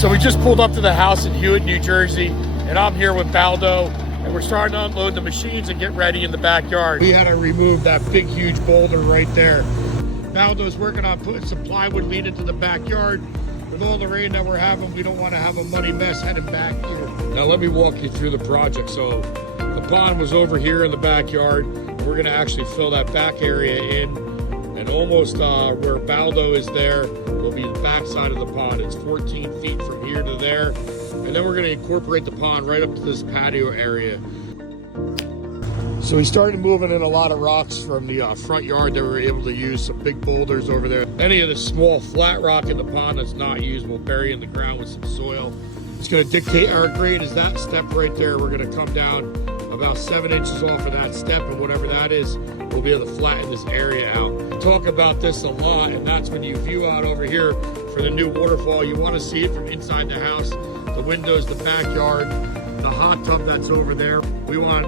So we just pulled up to the house in Hewitt, New Jersey, and I'm here with Baldo, and we're starting to unload the machines and get ready in the backyard. We had to remove that big, huge boulder right there. Baldo's working on putting some plywood lead into the backyard. With all the rain that we're having, we don't want to have a muddy mess heading back here. Now let me walk you through the project. So the pond was over here in the backyard. We're gonna actually fill that back area in, and almost where Baldo is there will be the back side of the pond. It's 14 feet from here to there. And then we're gonna incorporate the pond right up to this patio area. So we started moving in a lot of rocks from the front yard that we were able to use, some big boulders over there. Any of the small flat rock in the pond that's not used, we'll bury in the ground with some soil. It's gonna dictate our grade is that step right there. We're gonna come down about 7 inches off of that step, and whatever that is, we'll be able to flatten this area out. We talk about this a lot, and that's when you view out over here for the new waterfall. You wanna see it from inside the house, the windows, the backyard, the hot tub that's over there. We want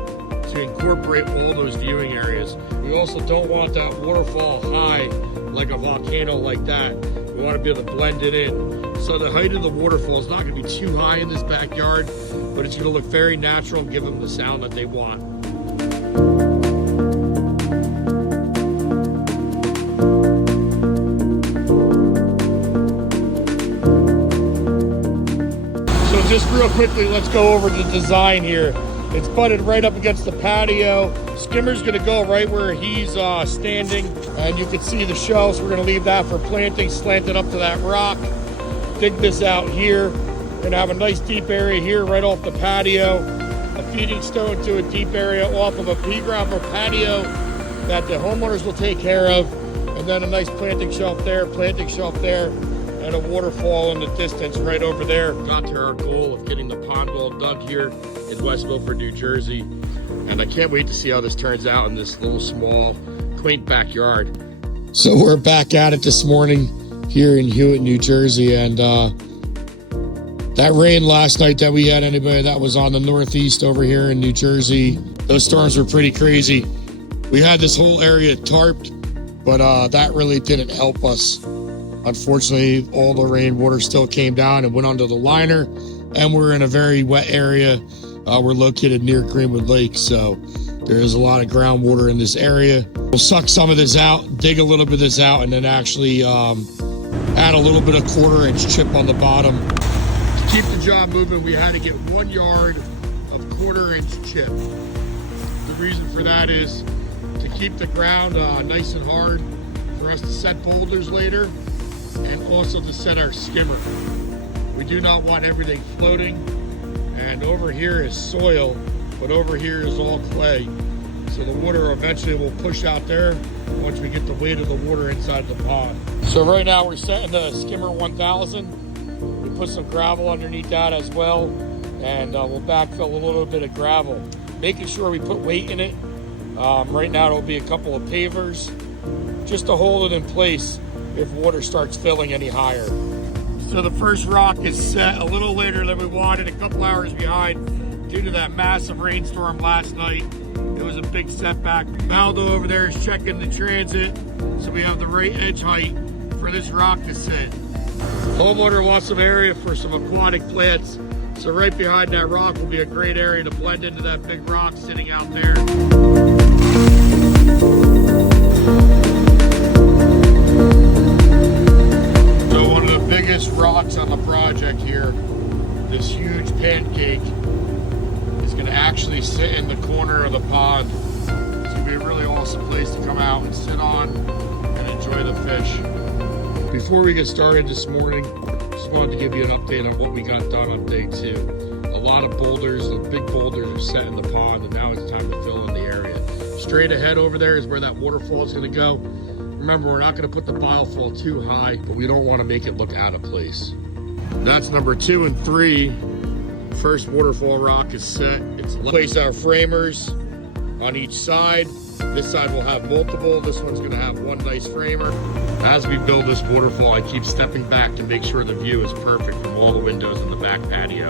to incorporate all those viewing areas. We also don't want that waterfall high like a volcano like that. We want to be able to blend it in. So the height of the waterfall is not going to be too high in this backyard, but it's going to look very natural and give them the sound that they want. So just real quickly, let's go over the design here. It's butted right up against the patio. Skimmer's gonna go right where he's standing, and you can see the shelves. We're gonna leave that for planting, slanted up to that rock. Dig this out here. We're gonna have a nice deep area here right off the patio. A feeding stone to a deep area off of a pea gravel patio that the homeowners will take care of. And then a nice planting shelf there, and a waterfall in the distance right over there. Got to our goal of getting the pond wall dug here in West Milford, New Jersey. And I can't wait to see how this turns out in this little small, quaint backyard. So we're back at it this morning here in Hewitt, New Jersey. And that rain last night that we had, anybody that was on the northeast over here in New Jersey, those storms were pretty crazy. We had this whole area tarped, but that really didn't help us. Unfortunately, all the rainwater still came down and went onto the liner, and we're in a very wet area. We're located near Greenwood Lake, so there is a lot of groundwater in this area. We'll suck some of this out, dig a little bit of this out, and then actually add a little bit of 1/4-inch chip on the bottom. To keep the job moving, we had to get 1 yard of 1/4-inch chip. The reason for that is to keep the ground nice and hard for us to set boulders later, and also to set our skimmer. We do not want everything floating, and over here is soil, but over here is all clay. So the water eventually will push out there once we get the weight of the water inside the pond. So right now we're setting the skimmer 1000. We put some gravel underneath that as well, and we'll backfill a little bit of gravel, making sure we put weight in it. Right now it'll be a couple of pavers just to hold it in place if water starts filling any higher. So the first rock is set a little later than we wanted, a couple hours behind due to that massive rainstorm last night. It was a big setback. Baldo over there is checking the transit, so we have the right edge height for this rock to sit. Homeowner wants some area for some aquatic plants, so right behind that rock will be a great area to blend into that big rock sitting out there. Biggest rocks on the project here, this huge pancake, is going to actually sit in the corner of the pond. It's going to be a really awesome place to come out and sit on and enjoy the fish. Before we get started this morning, just wanted to give you an update on what we got done on day 2. A lot of boulders, the big boulders are set in the pond, and now it's time to fill in the area. Straight ahead over there is where that waterfall is going to go. Remember, we're not going to put the biofall too high, but we don't want to make it look out of place. That's number 2 and 3. First waterfall rock is set. It's place our framers on each side. This side will have multiple. This one's going to have one nice framer. As we build this waterfall, I keep stepping back to make sure the view is perfect from all the windows in the back patio,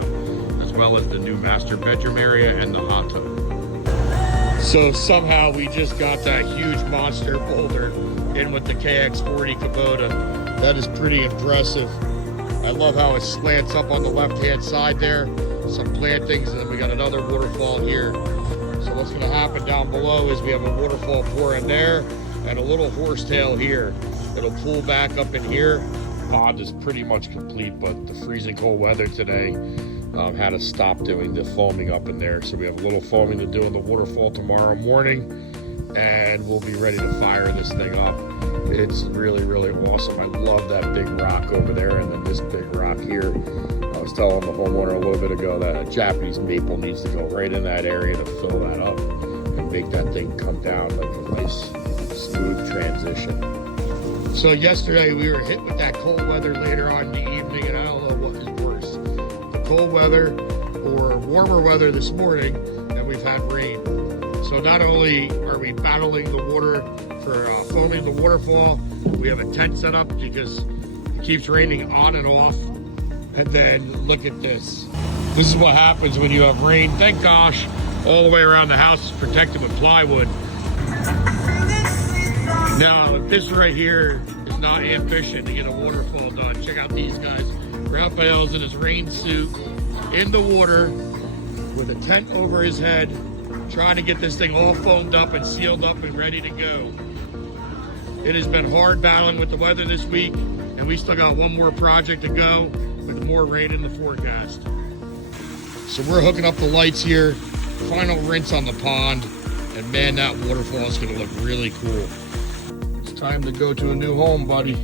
as well as the new master bedroom area and the hot tub. So somehow we just got that huge monster boulder in with the KX40 Kubota. That is pretty impressive. I love how it slants up on the left-hand side there. Some plantings, and then we got another waterfall here. So what's gonna happen down below is we have a waterfall pouring there and a little horsetail here. It'll pull back up in here. Pond is pretty much complete, but the freezing cold weather today had us stop doing the foaming up in there. So we have a little foaming to do in the waterfall tomorrow morning, and we'll be ready to fire this thing up. It's really, really awesome. I love that big rock over there, and then this big rock here. I was telling the homeowner a little bit ago that a Japanese maple needs to go right in that area to fill that up and make that thing come down like a nice, smooth transition. So yesterday we were hit with that cold weather later on in the evening, and I don't know what is worse, the cold weather or warmer weather this morning, and we've had rain. So not only are we battling the water for foaming the waterfall, we have a tent set up because it keeps raining on and off. And then look at this. This is what happens when you have rain. Thank gosh, all the way around the house is protected with plywood. Now, this right here is not ambition to get a waterfall done. Check out these guys. Raphael's in his rain suit in the water with a tent over his head, trying to get this thing all foamed up and sealed up and ready to go. It has been hard battling with the weather this week, and we still got one more project to go with more rain in the forecast. So we're hooking up the lights here, final rinse on the pond, and man, that waterfall is gonna look really cool. It's time to go to a new home, buddy.